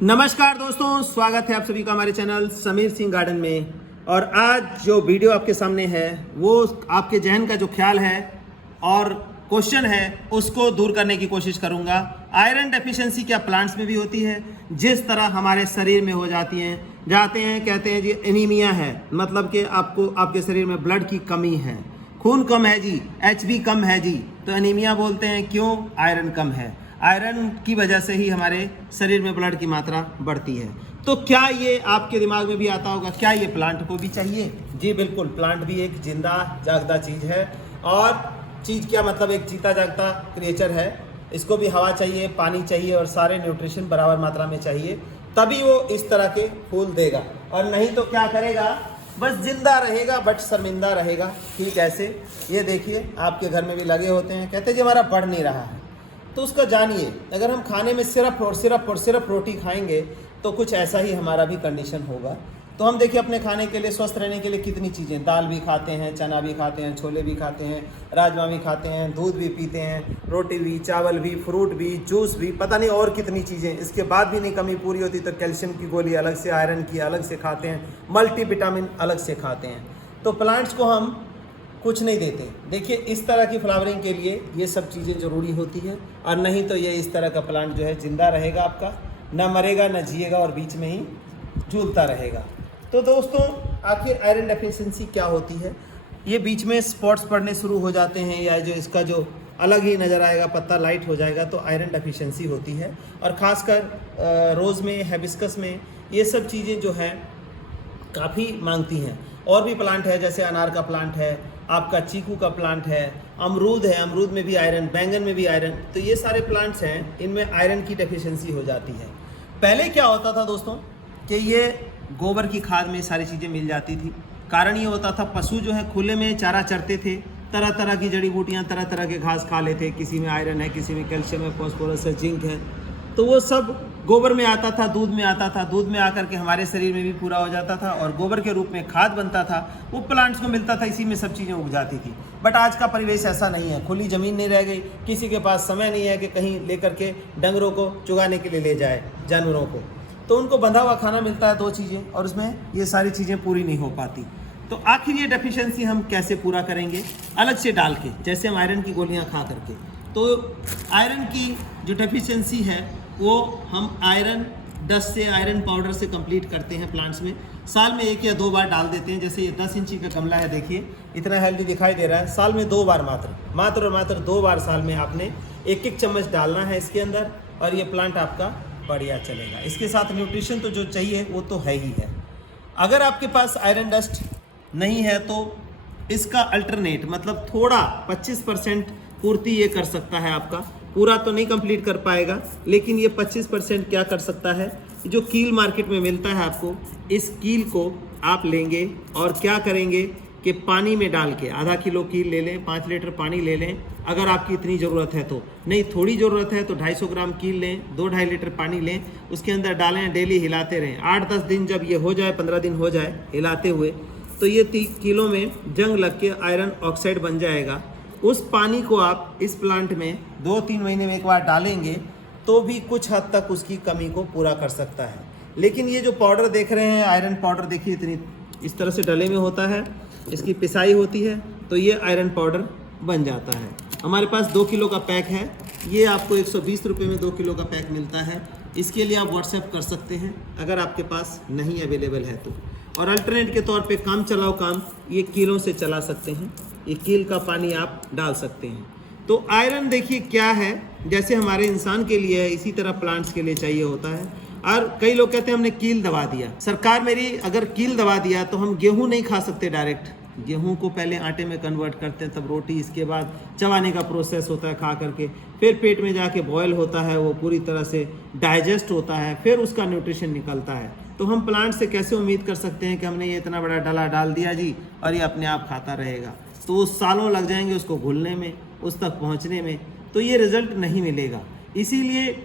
नमस्कार दोस्तों, स्वागत है आप सभी का हमारे चैनल समीर सिंह गार्डन में। और आज जो वीडियो आपके सामने है वो आपके जहन का जो ख्याल है और क्वेश्चन है उसको दूर करने की कोशिश करूंगा। आयरन डेफिशिएंसी क्या प्लांट्स में भी होती है? जिस तरह हमारे शरीर में हो जाती हैं, जाते हैं कहते हैं जी एनीमिया है, मतलब कि आपको आपके शरीर में ब्लड की कमी है, खून कम है जी, HB कम है जी, तो एनीमिया बोलते हैं। क्यों? आयरन कम है। आयरन की वजह से ही हमारे शरीर में ब्लड की मात्रा बढ़ती है। तो क्या ये आपके दिमाग में भी आता होगा, क्या ये प्लांट को भी चाहिए? जी बिल्कुल, प्लांट भी एक जिंदा जागता चीज़ है। और चीज़ क्या मतलब, एक जीता जागता क्रिएचर है। इसको भी हवा चाहिए, पानी चाहिए और सारे न्यूट्रिशन बराबर मात्रा में चाहिए, तभी वो इस तरह के फूल देगा। और नहीं तो क्या करेगा, बस जिंदा रहेगा बट शर्मिंदा रहेगा। ठीक ऐसे ये देखिए, आपके घर में भी लगे होते हैं, कहते हैं जी हमारा बढ़ नहीं रहा है। तो उसका जानिए, अगर हम खाने में सिर्फ और सिर्फ रोटी खाएंगे तो कुछ ऐसा ही हमारा भी कंडीशन होगा। तो हम देखिए अपने खाने के लिए, स्वस्थ रहने के लिए कितनी चीज़ें, दाल भी खाते हैं, चना भी खाते हैं, छोले भी खाते हैं, राजमा भी खाते हैं, दूध भी पीते हैं, रोटी भी, चावल भी, फ्रूट भी, जूस भी, पता नहीं और कितनी चीज़ें। इसके बाद भी नहीं कमी पूरी होती तो कैल्शियम की गोली अलग से, आयरन की अलग से खाते हैं, मल्टीविटामिन अलग से खाते हैं। तो प्लांट्स को हम कुछ नहीं देते। देखिए इस तरह की फ्लावरिंग के लिए ये सब चीज़ें ज़रूरी होती है, और नहीं तो ये इस तरह का प्लांट जो है जिंदा रहेगा आपका, ना मरेगा ना जिएगा और बीच में ही झूलता रहेगा। तो दोस्तों, आखिर आयरन डेफिशिएंसी क्या होती है? ये बीच में स्पॉट्स पड़ने शुरू हो जाते हैं, या जो इसका जो अलग ही नज़र आएगा, पत्ता लाइट हो जाएगा, तो आयरन डेफिशिएंसी होती है। और ख़ासकर रोज़ में, हिबिस्कस में ये सब चीज़ें जो हैं काफ़ी मांगती हैं। और भी प्लांट है, जैसे अनार का प्लांट है, आपका चीकू का प्लांट है, अमरूद है, अमरूद में भी आयरन, बैंगन में भी आयरन। तो ये सारे प्लांट्स हैं, इनमें आयरन की डेफिशिएंसी हो जाती है। पहले क्या होता था दोस्तों कि ये गोबर की खाद में सारी चीज़ें मिल जाती थी। कारण ये होता था, पशु जो है खुले में चारा चरते थे, तरह तरह की जड़ी बूटियाँ, तरह तरह के घास खा लेते, किसी में आयरन है, किसी में कैल्शियम है, फॉस्फोरस है, जिंक है, तो वो सब गोबर में आता था, दूध में आता था, दूध में आकर के हमारे शरीर में भी पूरा हो जाता था और गोबर के रूप में खाद बनता था, वो प्लांट्स को मिलता था, इसी में सब चीज़ें उग जाती थी। बट आज का परिवेश ऐसा नहीं है, खुली ज़मीन नहीं रह गई, किसी के पास समय नहीं है कि कहीं लेकर के डंगरों को चुगाने के लिए ले जाए, जानवरों को। तो उनको बंधा हुआ खाना मिलता है, 2 चीज़ें, और उसमें ये सारी चीज़ें पूरी नहीं हो पाती। तो आखिर ये डेफिशिएंसी हम कैसे पूरा करेंगे? अलग से डाल के, जैसे हम आयरन की गोलियाँ खा करके। तो आयरन की जो डेफिशिएंसी है वो हम आयरन डस्ट से, आयरन पाउडर से कंप्लीट करते हैं प्लांट्स में। साल में 1 या 2 बार डाल देते हैं। जैसे ये 10 इंची का गमला है, देखिए इतना हेल्दी दिखाई दे रहा है। साल में 2 बार, मात्र 2 बार साल में आपने 1-1 चम्मच डालना है इसके अंदर, और ये प्लांट आपका बढ़िया चलेगा। इसके साथ न्यूट्रिशन तो जो चाहिए वो तो है ही है। अगर आपके पास आयरन डस्ट नहीं है तो इसका अल्टरनेट, मतलब थोड़ा 25% पूर्ति ये कर सकता है आपका। पूरा तो नहीं कंप्लीट कर पाएगा, लेकिन ये 25% क्या कर सकता है, जो कील मार्केट में मिलता है आपको, इस कील को आप लेंगे और क्या करेंगे कि पानी में डाल के आधा किलो कील ले लें, 5 लीटर पानी ले लें, अगर आपकी इतनी ज़रूरत है तो। नहीं, थोड़ी ज़रूरत है तो 250 ग्राम कील लें, 2-2.5 लीटर पानी लें, उसके अंदर डालें, डेली हिलाते रहें। 8-10 दिन जब ये हो जाए, 15 दिन हो जाए हिलाते हुए, तो ये 3 किलो में जंग लग के आयरन ऑक्साइड बन जाएगा। उस पानी को आप इस प्लांट में 2-3 महीने में एक बार डालेंगे तो भी कुछ हद तक उसकी कमी को पूरा कर सकता है। लेकिन ये जो पाउडर देख रहे हैं, आयरन पाउडर, देखिए इतनी इस तरह से डले में होता है, इसकी पिसाई होती है तो ये आयरन पाउडर बन जाता है। हमारे पास 2 किलो का पैक है, ये आपको 120 रुपये में 2 किलो का पैक मिलता है। इसके लिए आप व्हाट्सएप कर सकते हैं अगर आपके पास नहीं अवेलेबल है तो। और अल्टरनेट के तौर पे काम चलाओ काम ये कीलों से चला सकते हैं, ये कील का पानी आप डाल सकते हैं। तो आयरन देखिए क्या है, जैसे हमारे इंसान के लिए है, इसी तरह प्लांट्स के लिए चाहिए होता है। और कई लोग कहते हैं हमने कील दबा दिया। सरकार मेरी, अगर कील दबा दिया तो हम गेहूं नहीं खा सकते डायरेक्ट। गेहूं को पहले आटे में कन्वर्ट करते हैं, तब रोटी, इसके बाद चबाने का प्रोसेस होता है खा करके, फिर पेट में जाके बॉयल होता है, वो पूरी तरह से डाइजेस्ट होता है, फिर उसका न्यूट्रिशन निकलता है। तो हम प्लांट से कैसे उम्मीद कर सकते हैं कि हमने ये इतना बड़ा डला डाल दिया जी और ये अपने आप खाता रहेगा? तो सालों लग जाएंगे उसको घुलने में, उस तक पहुंचने में, तो ये रिजल्ट नहीं मिलेगा। इसीलिए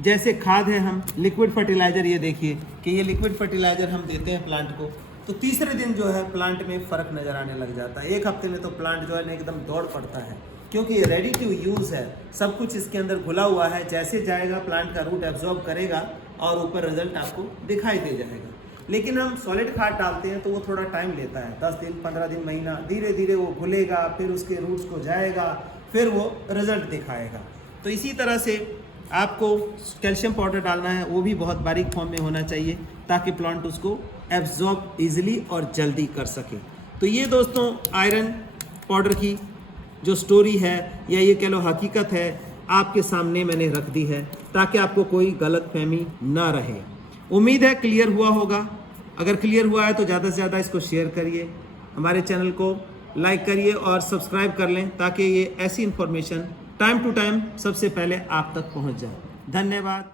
जैसे खाद है, हम लिक्विड फर्टिलाइज़र, ये देखिए कि ये लिक्विड फर्टिलाइज़र हम देते हैं प्लांट को, तो तीसरे दिन जो है प्लांट में फ़र्क नज़र आने लग जाता है। 1 हफ्ते में तो प्लांट जो है ना एकदम दौड़ पड़ता है, क्योंकि ये रेडी टू यूज़ है, सब कुछ इसके अंदर घुला हुआ है। जैसे जाएगा प्लांट का रूट एब्जॉर्ब करेगा और ऊपर रिजल्ट आपको दिखाई दे जाएगा। लेकिन हम सॉलिड खाद डालते हैं तो वो थोड़ा टाइम लेता है, 10 दिन 15 दिन महीना, धीरे धीरे वो घुलेगा, फिर उसके रूट्स को जाएगा, फिर वो रिजल्ट दिखाएगा। तो इसी तरह से आपको कैल्शियम पाउडर डालना है, वो भी बहुत बारीक फॉर्म में होना चाहिए ताकि प्लांट उसको एब्जॉर्ब इजीली और जल्दी कर सके। तो ये दोस्तों आयरन पाउडर की जो स्टोरी है या ये कह लो हकीकत है, आपके सामने मैंने रख दी है ताकि आपको कोई गलतफहमी ना रहे। उम्मीद है क्लियर हुआ होगा। अगर क्लियर हुआ है तो ज़्यादा से ज़्यादा इसको शेयर करिए, हमारे चैनल को लाइक करिए और सब्सक्राइब कर लें ताकि ये ऐसी इन्फॉर्मेशन टाइम टू टाइम सबसे पहले आप तक पहुंच जाए। धन्यवाद।